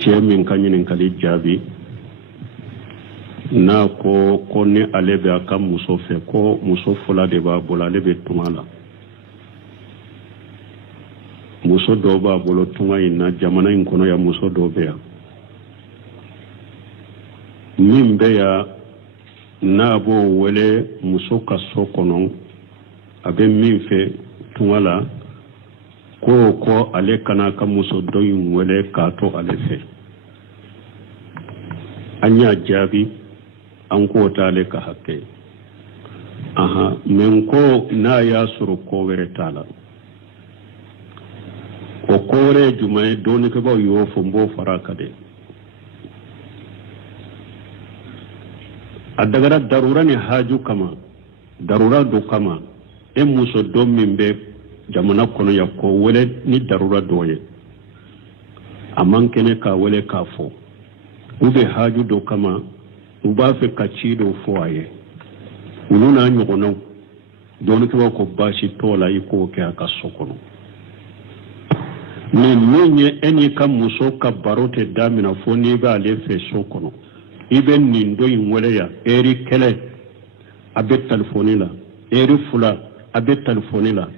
cɛ min ka ɲininkali jaabi n'a ko ni ale bɛ a ka muso fɛ ko muso fɔlɔ de b'a bolo ale bɛ tunga la muso dɔw b'a bolo tunga in na jamana in kɔnɔ ya muso dɔw bɛ yan min bɛ yan n'a b'o wele muso ka so kɔnɔ a bɛ min fɛ tunga la ko ale kana ka muso dɔ in wele k'a to ale fɛ an y'a jaabi an k'o t'ale ka hakɛ mɛ ko n'a y'a sɔrɔ ko wɛrɛ t'a la o ko wɛrɛ ye jumɛn ye dɔɔnikɛbaw y'o fɔ n b'o fara a kan dɛ a dagara darura ni haju kama darura do kama e muso dɔ min bɛ jamana kɔnɔ ya ko wele ni darura dɔ ye a man kɛnɛ k'a wele k'a fɔ u bɛ haju dɔ kama u b'a fɛ ka ci dɔ fɔ a ye olu n'a ɲɔgɔnnaw dɔɔnikɛbaw ko baasi t'o la i k'o kɛ a ka so kɔnɔ mais min ye e n'i ka muso ka baro tɛ damina fo n'i b'ale fɛ so kɔnɔ i bɛ nin dɔ in wele yan heure kɛlɛ a bɛ telefɔni la heure fila a bɛ telefɔni la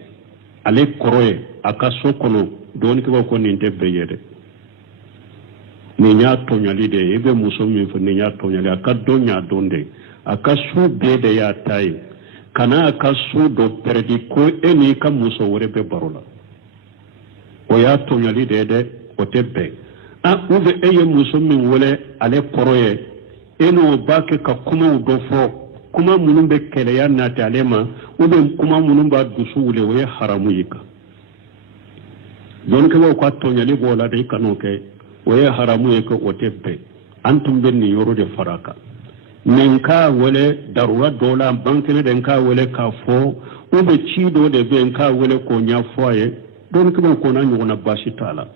ale kɔrɔ ye a ka so kɔnɔ dɔɔnikɛbaw ko nin tɛ bɛɛ ye dɛ nin y'a tɔɲɔli de ye i bɛ muso min fɔ nin y'a tɔɲɔli a ka dɔn y'a dɔn de a ka so bɛɛ de y'a ta ye kana a ka so dɔ pɛrɛdi ko e n'i ka muso wɛrɛ bɛ baro la o y'a tɔɲɔli de ye dɛ o tɛ bɛn ou bien e ye muso min wele ale kɔrɔ ye e n'o b'a kɛ ka kumaw dɔ fɔ kuma minnu bɛ kɛlɛya nati ale ma ou bien kuma minnu b'a dusu wuli o ye haramu ye kan dɔɔnikɛbaw ka tɔɲɔli b'o la de i kan'o kɛ o ye haramu ye ko o tɛ bɛn an tun bɛ nin yɔrɔ de fara a kan mais k'a wele darura dɔw la ban kɛnɛ de k'a wele k'a fɔ ou bien ci dɔ de bɛ k'a wele k'o ɲɛfɔ a ye dɔɔnikɛbaw ko n'a ɲɔgɔnna baasi t'a la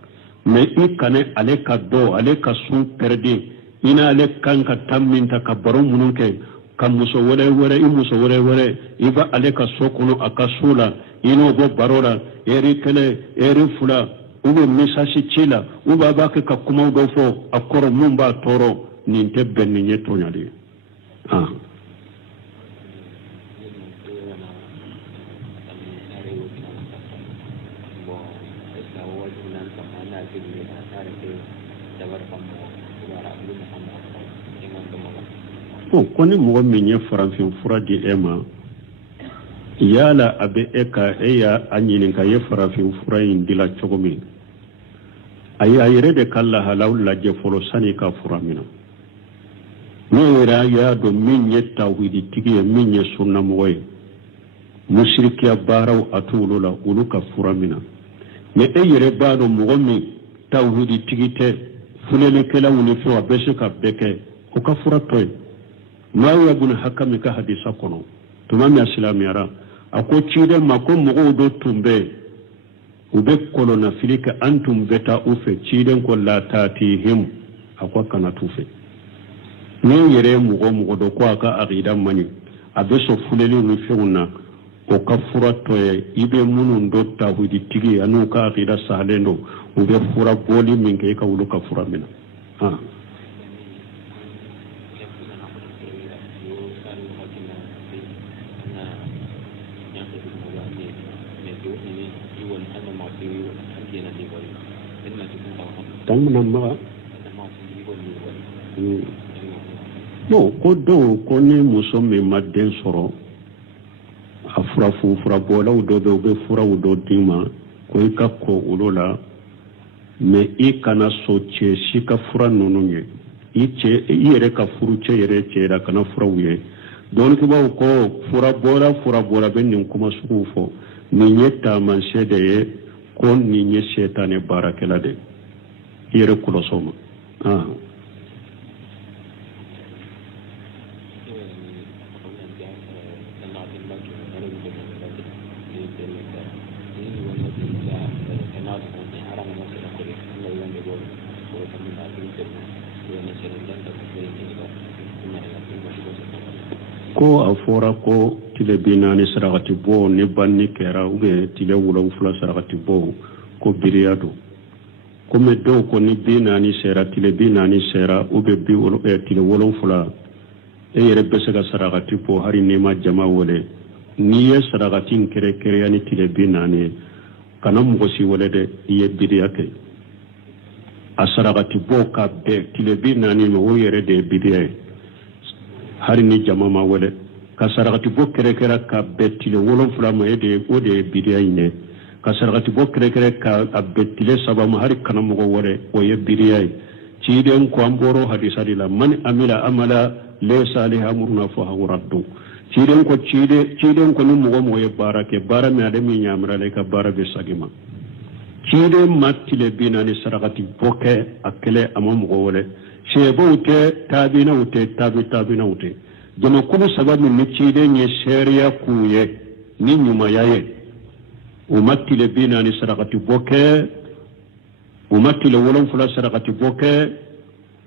mais i kana ale ka dɔ ale ka sun pɛrɛden i n'ale kan ka taa min ta ka baro minnu kɛ ka muso wɛrɛ i muso wɛrɛ i bɛ ale ka so kɔnɔ a ka so la i n'o bɔ baro la heure kɛlɛ heure fila u bɛ message ci la u b'a kɛ ka kumaw dɔ fɔ a kɔrɔ mun b'a tɔɔrɔ nin tɛ bɛn nin ye tɔɲɔli ye ko ni mɔgɔ min ye farafin fura di e ma yala a bɛ e y'a ɲininka ye farafin fura in dila cogo min a yɛrɛ de ka lahalaw lajɛ fɔlɔ sani ka fura minɛ n'o yɛrɛ y'a dɔn min ye tawhiditigi ye min ye sunnamɔgɔ ye musirikiya baaraw a t'olu la olu ka fura minɛ mais e yɛrɛ b'a dɔn mɔgɔ min tawhiditigi tɛ fulelikɛlaw ni fɛnw a bɛ se ka bɛɛ kɛ o ka fura tɔ ye Muawiya ibn Hakam ka hadisa kɔnɔ tuma min a silamɛyara a ko ciden ma ko mɔgɔw dɔ tun bɛ u bɛ kɔlɔnnafili kɛ an tun bɛ taa u fɛ ciden ko la taatihim a ko kana t'u fɛ ni yɛrɛ ye mɔgɔ dɔ ko a ka aqida man ɲi a bɛ sɔn fuleli ni fɛnw na o ka fura tɔ ye i bɛ minnu dɔ tawhiditigi ye an'u ka aqida sahalen don u bɛ fura bɔli min kɛ i ka olu ka fura minɛ ko dɔw ko ni muso min ma den sɔrɔ a furabɔlaw dɔ bɛ u bɛ furaw dɔ d'i ma ko i ka kɔ olu la mais i kana sɔn cɛ si ka fura ninnu ye i yɛrɛ ka furu cɛ yɛrɛ cɛ la kana furaw ye dɔɔnikɛbaw ko furabɔla bɛ nin kuma suguw fɔ nin ye taamasiyɛn de ye ko nin ye sɛtanɛ baarakɛla de i yɛrɛ kɔlɔsɔ ma ko a fɔra ko tile 40 sarakati bɔ ni banni kɛra ou bien tile 7 sarakati bɔ ko biriya don comme do ko ni bi nani sera tile bi nani sera o be bi wolo tile wolon fula e yere be se ga saragati po hari ne ma jama wole ni ye saragati kere kere yani tile bi nani kana mo si wole de ye bidiya ke a saragati bo ka be tile bi nani no o yere de bidiya hari ni jama ma wole ka saragati bo kere kere ka be tile wolon fula ma e de o de bidiya ne ka saragati bo kere kere ka abbe tile saba ma hari kana mo wole o ye bidiya ci den ko amboro hadisa dila man amila amala laysa alaihi amruna fa huwa raddu ciden ko ni mo ye barake bara mi ade mi nyamra le ka bara be sagima ciden matile binani sarakati boke akele amam go wole shebo ute tabina ute tabina ute jama kulu sababu ni ciden ye sheria kuye ni nyuma yaye umatile binani sarakati boke umatile wolon fula sarakati boke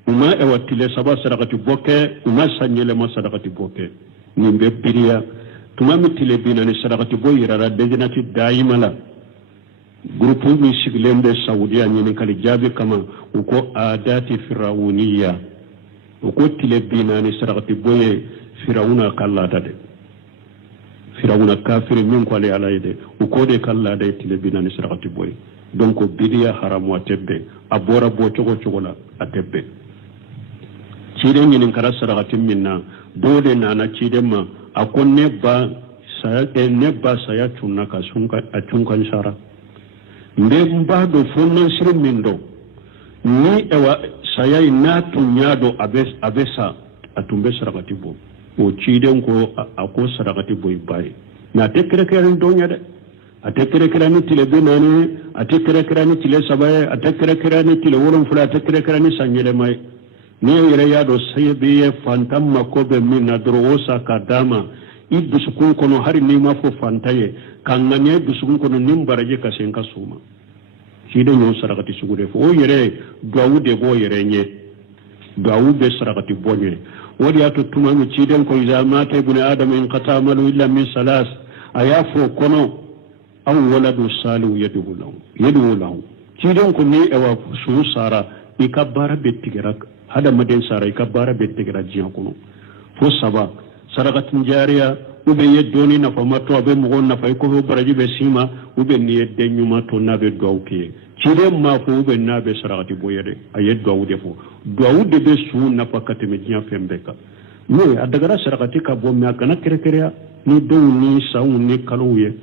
uma ewatile saba sarakati boke uma sanyele ma sarakati boke nimbe biriya tumami tile binani sarakati boy yara dejenati daima la grupu mi siglembe saudiya nyini kali jabi kama uko adati firawuniya uko tile binani sarakati boye firawuna kallata de firawuna kafiri min ko ale alayde uko de kallade tile binani sarakati boye donc bidiya haramu atebbe abora bo chogo la atebbe ciden nyinin kara sarakati minna dole nana ciden ma akon ne ba saya tunna ka sunka a tunkan shara mbe mba do fonnon sirin min do ni ewa saya na tunya do abesa atumbe sarakati bo o ciden ko ako sarakati boy bai na tekere kere donya de atekere kere ni tile benani atekere kere ni tile sabaye atekere kere ni tile wolon fula atekere kere ni sanyele mai ni yere ya do sayebiye fantam makobe min na drosa kadama idusukun kono hari ni ma fo fantaye kangane dusukun kono nim baraje ka sen kasuma shide nyon sarakati sugude fo o yere dawude bo yere nye dawude sarakati bonye wadi ato tumami ciden ko iza mata ibn adam in qata malu illa min salas ayafo kono aw waladu salu yadu lahu ciden ko ni ewa su sara ikabara bettigerak hada maden sara ikabara bettigera jiyan kono fo saba sarakatin jariya ube yeddoni nafa matto abe mo nafa ko baraji be sima ube ni yedde nyuma to nabe dawke cide ma fo ube nabe sarakati boyede ayed dawude fo dawude be su nafa kateme jiyan fembeka ne adagara sarakati ka bo me akana kere ni do ni sawu ni kaluye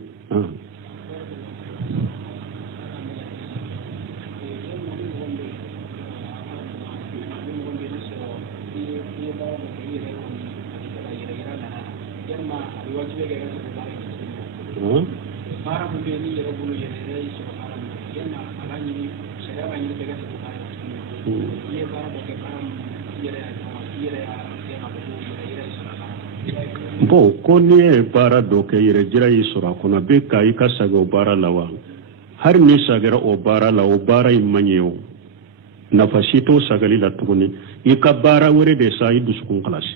bo ko ni bara do ke yere jira yi sura kuna be kai ka sago bara lawa har ni sagara o bara la o bara imanyewo na fasito sagali la tuguni ika bara wore de sai dusukun kalasi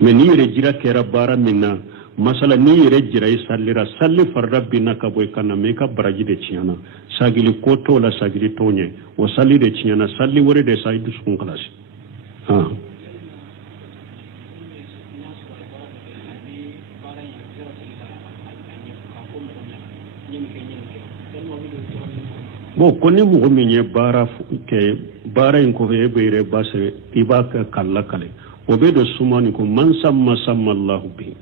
me ni yere jira kera bara minna masala ni yere jira yi salli farrabbina ka boy kana me ka baraji de ciana sagili ko to la sagili tonye o salli de ciana salli wore de sai dusukun kalasi bo koni mo minye bara ke bara in ko be bere base ibaka kala kale o be do sumani ko man samma Allah bi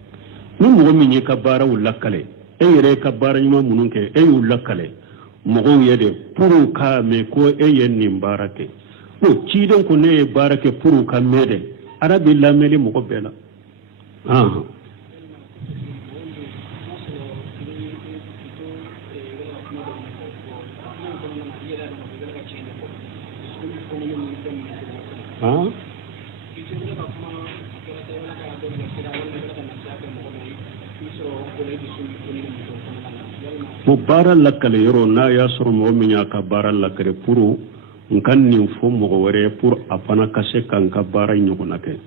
ni mo minye ka bara wala kale e yere ka bara nyima munun ke e wala kale mo go yede puru ka me ko e yen ni barake o ciden ko ne barake puru ka mede arabi lameli mo ko bela mo bara lakale yoro na ya soro mo minya ka bara lakare puru nkan ni fo mo wore pour apana kase kan ka bara nyuguna ke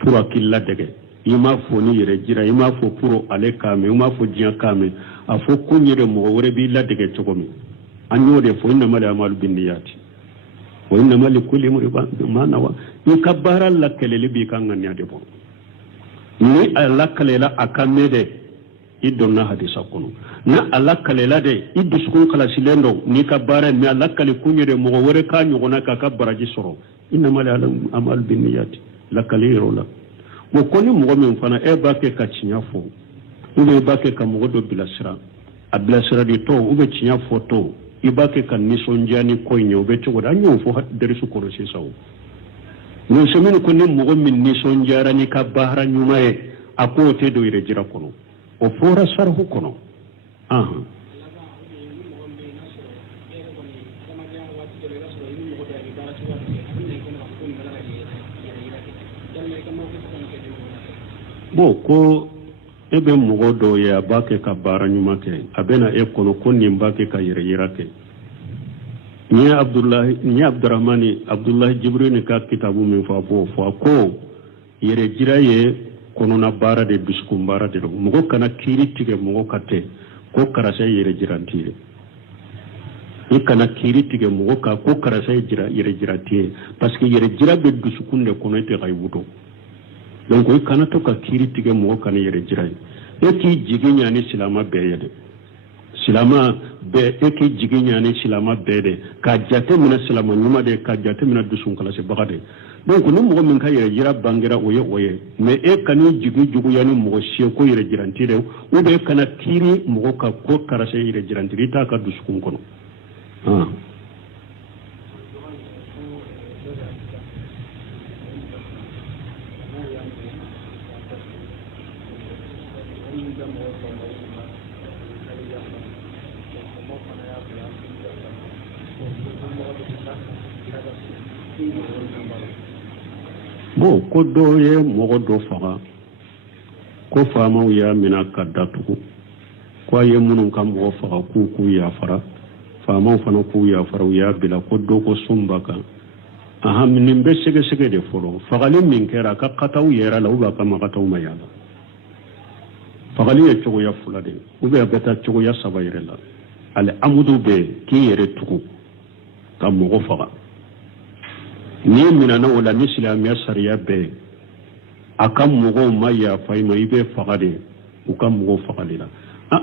pour akilla dege ima fo ni yere jira ima fo pour ale kame ima fo jiya kame afo kunyere mo wore bi la dege chokomi anyode fo inna mal amalu binniyati wa inna mal kulli imrin ma nawa ikabbara lakkale bi kan nganya de bon ni lakkale la akamede idonna hadisa kono na lakkale la de iddu sukun kala silendo ni kabbara mi lakkale kunyede mo wore ka nyogona ka kabbara ji soro inna mal amalu binniyati lakkale rola mo koni mo min fana e bake ka cinya fo ube bake ka mo do bilasira ablasira di to ube cinya fo to ibake kan nisonjani koyne ube to da nyo fo hat dere su koro se saw no semen ko ni mo min nisonjarani ka bahra nyumae akote do ire jira kono o fora sarhu kono bo ko ebe mogo do ya bake ka bara nyuma ke abena e kono konni bake ka yere yirake ni abdurrahmani abdullah jibril ka kitabu min fa bo fa ko yere jiraye kono na bara de biskum bara de mogo kana kiri tige mogo kate ko karase yere jirantire e kana kiri tige mogo ka ko karase jira yere jirantire parce que yere jira be bisukunde kono ite gaybuto donc o kana to ka kiri tige mo kana yere jiray e ki jiginya ni silama be yede silama be e ki jiginya ni silama be de ka jate mina silama nyuma de ka jate mina dusun kala se bagade donc no mo min ka yere jira bangira oye mais e kani jigi jugu yani mo she ko yere jirantire o be kana kiri mo ka ko karase yere jirantire ta ka dusun kono bo ko do ye mogo do faga ko fama ya mina kadatu ko ye munun kam mogo faga ku ya fara fama fana ku ya fara ya bila ko do ko sumbaka aha min be sege sege de foro fagali min kera ka qataw yera la uba kama qataw mayala fagali ye chogo ya fulade ube beta chogo ya sabayre la al amudu be ki yere tuku kam mogo faga ni minana wala ni silamiya sariya be akam mogo maya fayma ibe fagade ukam mogo fagalila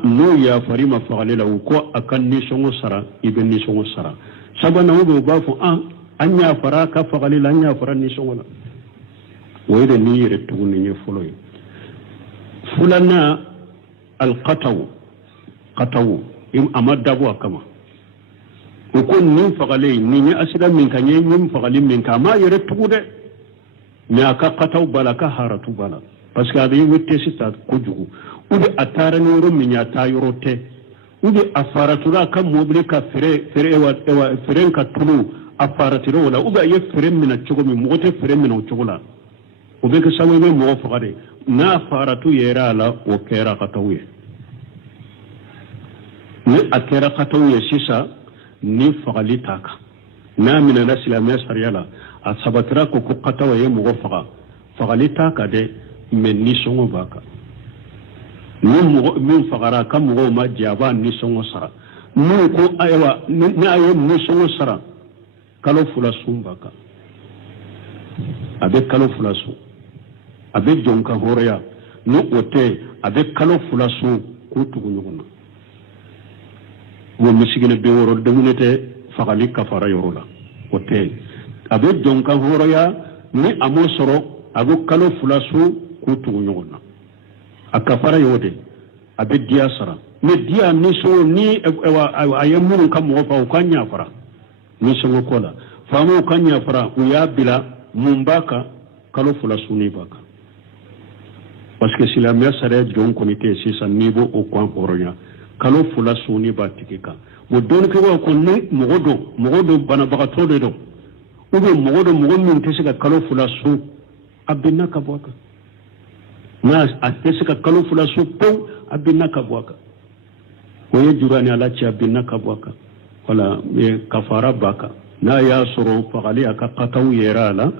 no ya farima fagalila ko akan ni songo sara ibe ni songo sara sabana wo ba fu anya fara ka fagalila anya fara ni songo la wayde ni yere tugun ni fuloy fulana al qataw im amadabo akama ukun nin fagale ni ni asida min kanye nin fagalin min kama yere tugude me aka qataw bala ka haratu bala parce que adi wette sita ko jugu ube atara ni ro min ya ta yorote ube afaratura kam mobile ka fere wa fere ka tulu afaratiro wala ube ye fere min achogo mi mote fere min ochogola ube ka sawe me mo fagade na afaratu yera la o kera qatawye ni akera qatawye sisa ni fagali taka na mina na silamiya sariyala a sabatira ko qatawa ye mo faga fagali taka de men ni songo baka min fagara kam mo ma jaba ni songo sara mun ko aywa ni ayo ni songo sara kalo fula sumbaka abe kalo fula su abe jonka horoya no ote abe kalo fula su ko tugunyuguna wo misigine be woro demunete fagali kafara yorola ote abe jonka horoya ni amo soro ago kalo fula su ko tugunyuguna akafara yode abe dia sara me dia ni so ni ayemunu kam wo fa ukanya fara ni so kola famu ukanya fara uya bila mumbaka kalo fula suni baka parce que si la mère sare jon comité si sa niveau au point horoya kalo fula suni ba tikika mo don ko ko ne mogodo bana baka to de do ube mogodo min tesika kalo fula su abinna ka bwaka na atesika kalo fula su po abinna ka bwaka ko jurani ala ci abinna ka bwaka wala me kafara baka na ya soro fagali aka qataw yerala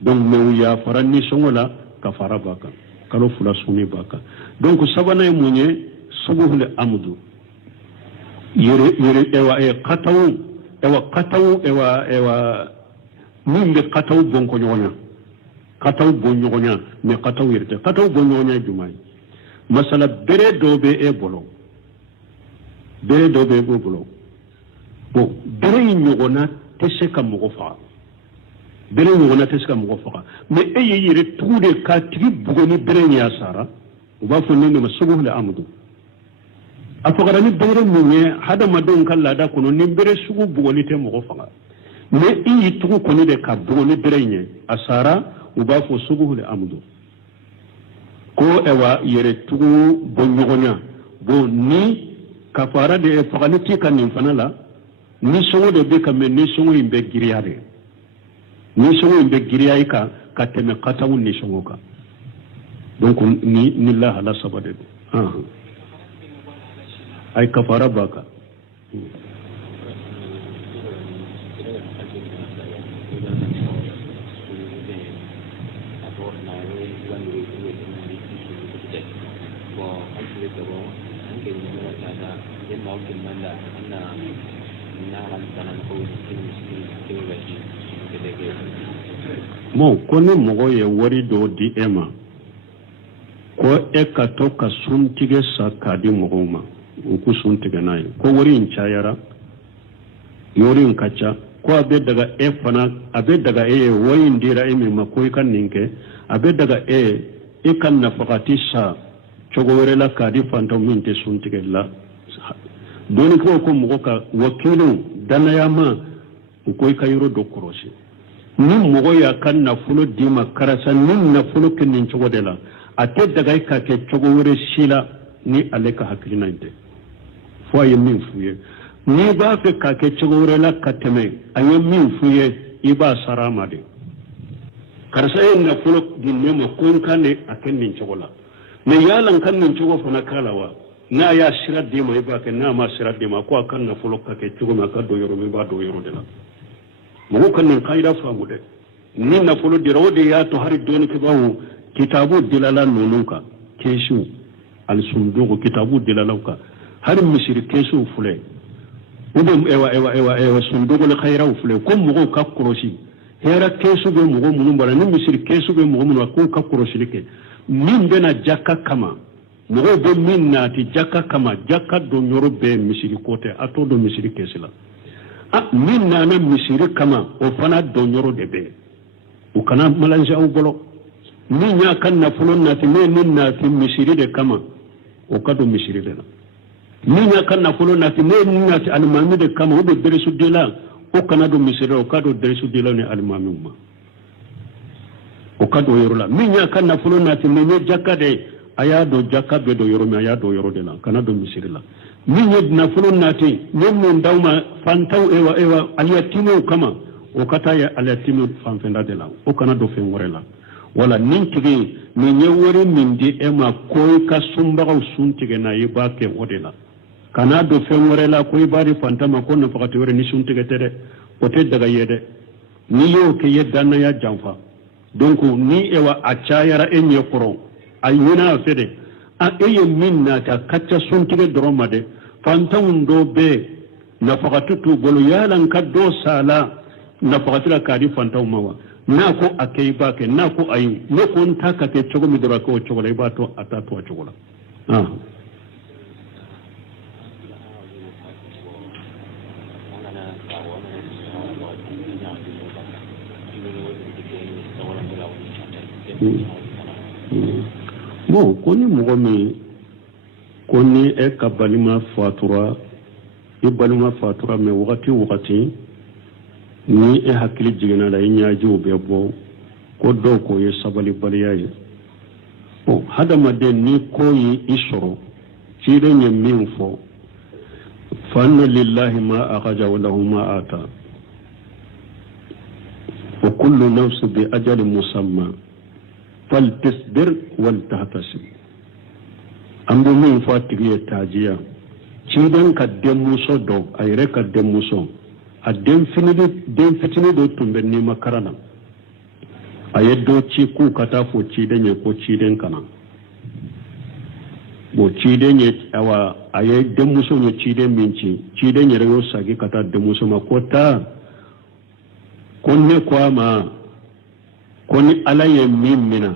donc me ya farani songola kafara baka kalo fula suni baka donc sabana munye subuhul amdu yere ewa qataw ewa min be qataw bonko nyonya qataw bonyonya me qataw yirte qataw bonyonya jumai masala bere dobe e bolo bo bere nyogona tese kam mo fa bere nyogona tese kam mo fa me e yire tude ka tri bugoni bere nya sara uba fo ne ma subu le amdu afogara ni bere munye hada madon kala da kuno ni bere sugu bugoni te mo fa me i tugu koni de ka bugoni bere nye asara uba fo subu le amdu ko ewa yere tugu bonyogonya bo ni kafara de fagaliti kan nin fana la ni songo de be kam ni songo imbe giriyade ni songo imbe giriyai ka teme qatawu ni songo ka donc ni la hala sabade ay kafara baka bon ko ne mogo ye wari do di ema ko e ka to ka suntige sa ka di mogo ma ku suntige nay ko wari in chayara yori in kacha ko abe daga e fana abe daga e wayin dira e me makoy kan ninke abe daga e kan na fakati sa chogowere la ka di fanto min te suntige la doni ko mogo ka wakilu danayama ko ka yoro do korosi ni mogo ya kan na fulo di makarasa ni na fulo kenin chogo de la ate daga ka ke chogo wore sila ni aleka hakilina inte fo ay min fuye ni ba fe ka ke chogo wore la kateme ay min fuye iba sarama de karasa na fulo di nemo ko kan ne akenin chogo la ne yalan kan nin chogo fana kalawa na ya sira di ma iba ke na ma sira di ma ko kan na fulo ka ke chogo ma ka do yoro mi ba do yoro de la mo kan nin kaida famu de ni na fulo di rawde ya to hari doni ke bawo kitabu dilala nununka keshu al sundugu kitabu dilalauka har misiri keshu fule ubem ewa sundugu le khaira fule ko mo ka korosi hera keshu be mo munum bala ni misiri keshu be mo munum ko ka korosi like min bena jakka kama mo be min na ti jakka kama jakka do nyoro be misiri kote ato do misiri kesila min na misiri kama o fana do nyoro de be o kana malanja o bolo min ya kan na fulon na ti min na ti misiri de kama o kado misiri de la min ya kan na fulon na ti min na ti almami de kama o be deresu de la o kana do misiri o kado deresu de la ne almami ma o kado yoro la min ya kan na fulon na ti min jakka de aya do jakka be do yoro mi aya do yoro de la kana do misiri la min ya na fulon na ti min dawma fantaw ewa aliyatimo kama o kata ya aliyatimo fanfenda de la o kana do fen wore la wala nin tigi ni nyewori min di ema koy ka sumbagaw suntige na yibake odela kana do fenwore la koy bari fantama ko na fakati wore ni suntige tede o te daga yede ni yo ke yedana ya jamfa donc ni ewa achayara enye koro ayuna fede a eye min na ta kacca suntige doromade fantam do be na fakatu tu bolo yalan ka do sala na fakati la kadi fantam mawa na ko akai ba ke na ko ayi ne ko ta ka ke chogo mi dora ko chogo ba to ata to chogo la bon koni mogo mi koni e ka balima fatura i balima fatura me wakati ni e hakili jigina la inyaji o be bo ko do ko ye sabali baliya ye o hadamaden ni ko yi isoro ci de nyem min fo fanna lillahi ma akhaja wa lahu ma ata wa kullu nafs bi ajalin musamma faltasbir wal tahtasib amdo min fo tigiye tajiya ci dan ka demuso do ayre ka demuso a den fitini do tumbe ni makarana a yaddo ci ku kata fo ci denye ko ci den kana bo ci denye awa aye demuso no cide minci cide nyere yo sagi kata demuso ma kota konne kwama koni ala ye mina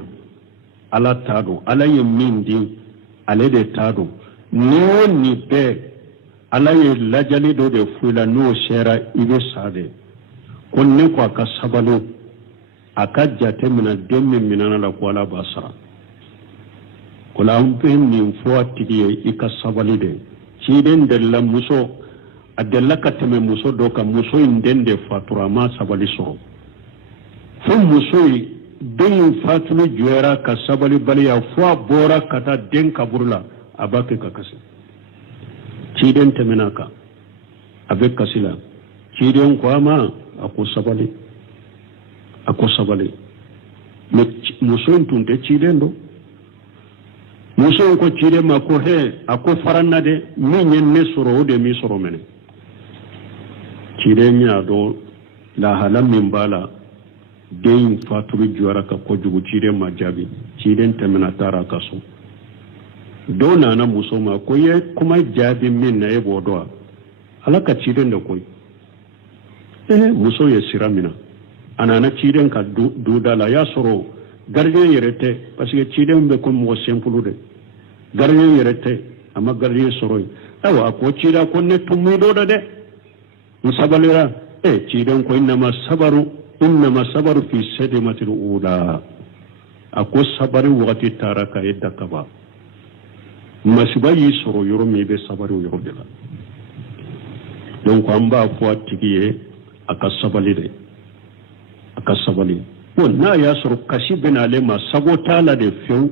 ala tado ala ye di ale de tado ni be ala ye lajali do de fuila no shera ibe sade konne kwa ka sabalo aka jate mina demme minana la kwala basara kula umpe ni fo atigi ika sabali de ciden de la muso adella kateme muso do ka muso indende fatura ma sabali so fo muso den fatulu juera ka sabali baliya fo bora kata den kaburla abake ka kase ciden temenaka abe kasila ciden kwama ako sabali muso tunte ciden do muso ko ciden ma ko he ako faranna de min ne soro de mi soro mene ciden ya do la halam min bala den faturu juara ka ko jugu ciden ma jabi ciden temena tara kaso do na muso ma ko ye kuma jabi min na e bodo alaka ciden da koy muso ye siramina anana ciden ka dudala ya soro gardien yerete parce que ciden be ko mo simple de gardien yerete ama gardien soro awa ko cida ko ne tumudo de musabalira ciden ko inma sabaru fi sadimatil ula ako sabari wati taraka edakaba masiba yi soro yoro mi be sabari yoro de la donc amba ko tigiye aka sabali ko na ya soro kashi benale ma sabota la de few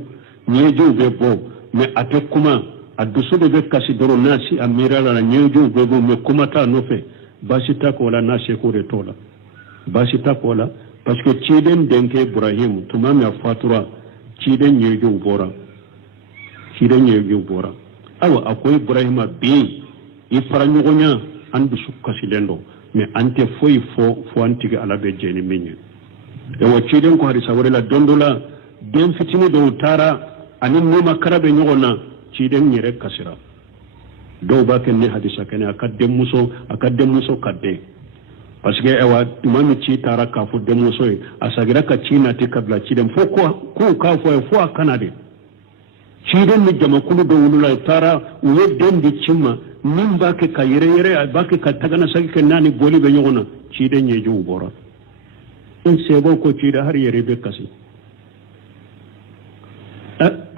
nyejo be bo me ate kuma adusu de be kashi doro nasi amira la nyejo be bo me kuma ta no fe basita ko la nasi ko de tola basita ko la parce que ciden denke Ibrahim tuma me fatura ciden nyejo bora awa akoy Ibrahim bi i faranyogonya andu sukasi lendo me ante foyi fo antigi ala be jeni minye wa ciden ko hari sawre la dondola den fitini do tara ani numa karabe nyogona ciden nyere kasira do ba ken ne hadisa ken akadde muso kadde parce que ewa imami ci tara ka fu de muso asagira ka cina ti kabla ciden fo ko ka fo kanade ciden ni jama kulu do wulula tara uye den di cimma min ba ke ka yere ba ke ka tagana sagi ke nani boli be nyogona ciden nye ju bora en sebo ko cida har yere be kasi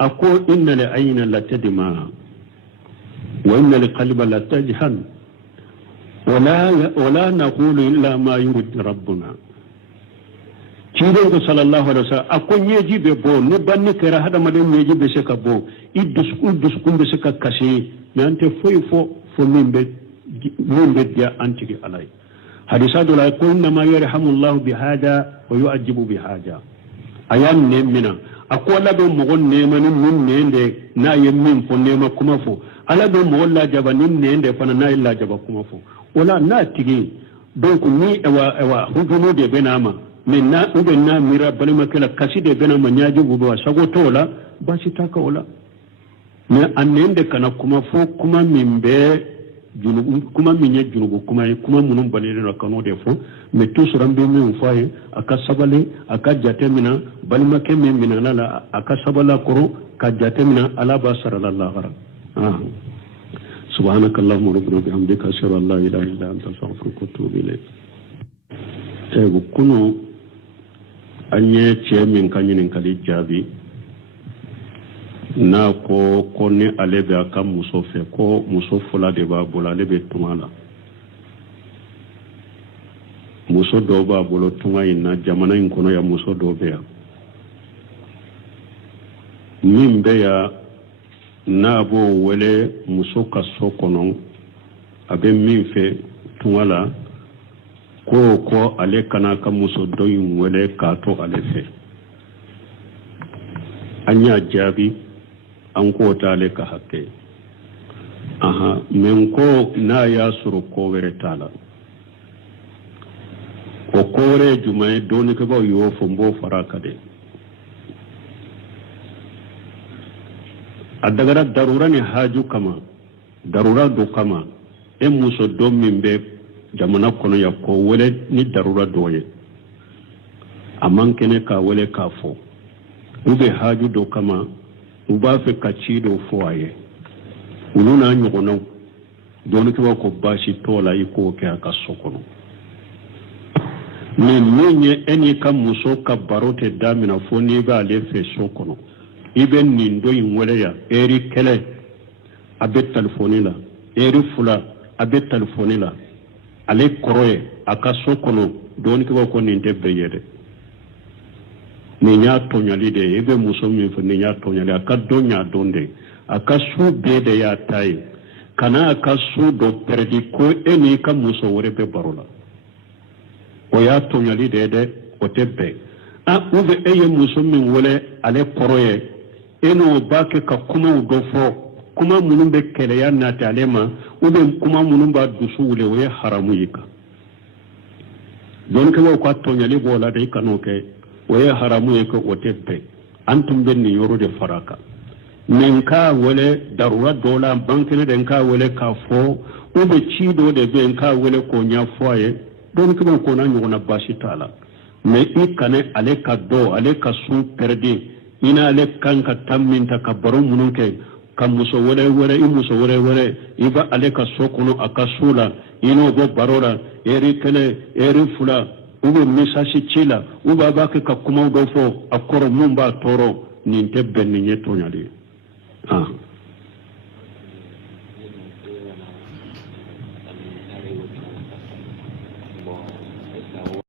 ako inna la ayna la tadma wa inna li qalba la tajhan wala naqulu illa ma yurid rabbuna ciden ko sallallahu alaihi wasallam ako nyeji be bo no banni kera hada maden nyeji be se ka bo idus kumbe se ka kasi nante fo mimbe dia antigi alay hadisa do la ko inna ma yarhamu Allah bi hada wa yu'ajibu bi hada ayan ne mina ako la do mo gon ne manin mun ne nde na yemmin fo ne ma kuma fo ala do mo la jaba nin ne nde fana na illa jaba kuma fo wala na tigi donc ni ewa hujunu de benama men na ube na mira balima kala kasi de benama nyaji budo sago tola basi taka wala ne annende kana kuma fo kuma mimbe junubu kuma minye junubu kuma munum balire na kano de fo me tous rambe mi faye aka sabale aka jatemina balima ke me minana la aka sabala koro ka jatemina ala basara sallallahu alaihi سبحانك اللهم ربنا بحمدك أشهد أن لا إله إلا أنت أستغفرك وأتوب إليك. كنو أني تيمين كانين كالي جابي na ko ne ale be aka muso fe ko muso fula de ba bolo ale be tumala muso do ba bolo tunga ina jamana in kono ya muso do be ya min be ya na bo wele muso ka so kono abe min fe tumala ko ale kana ka muso do yin wele ka to ale fe anya jabi an ko tale ka hakke men ko na ya suru ko were tala ko kore jumai doni ka ba yo fombo faraka de adagara darura ne haju kama darura do kama muso do min be jamana kono ya ko wele ni darura do ye amman kene ka wele ka fo ube haju do kama uba fe ka ci do fo aye uluna nyogono doni ko ko bashi tola iko ke aka sokono mais menye eni kam muso ka barote damina fo ni ba le fe sokono iben nin do yin wele ya eri kele abe telefoni la eri fula abe telefoni la ale koroye aka sokono doni ko nin de beyede ni nya tonyali de ebe muso min fo ni nya tonyali aka do nya donde aka su bede ya tai kana aka su do perdi ko eni ka muso wore be barola o ya tonyali de o tebbe a ube eye muso min wole ale koroye eno bake ka kuma do fo kuma munun be kele ya nati alema ube kuma munun ba dusu wule we haramu yika don ko tonyali bola de kanoke waye haramu yake otebbe antum ben ni yoro de faraka men ka wole darura dola bankene den ka wole ka fo ube cido de ben ka wole ko nya foye don ko na nyona bashi tala me ikane ale ka do ale ka su perdi ina ale kan ka tamminta ka baro mununke kam muso wore imuso wore iba ale ka sokono akasula ino go barora eri kele eri fula ube message chila uba bake ka kuma do fo akoro mumba toro ni tebbe ni nyetonyali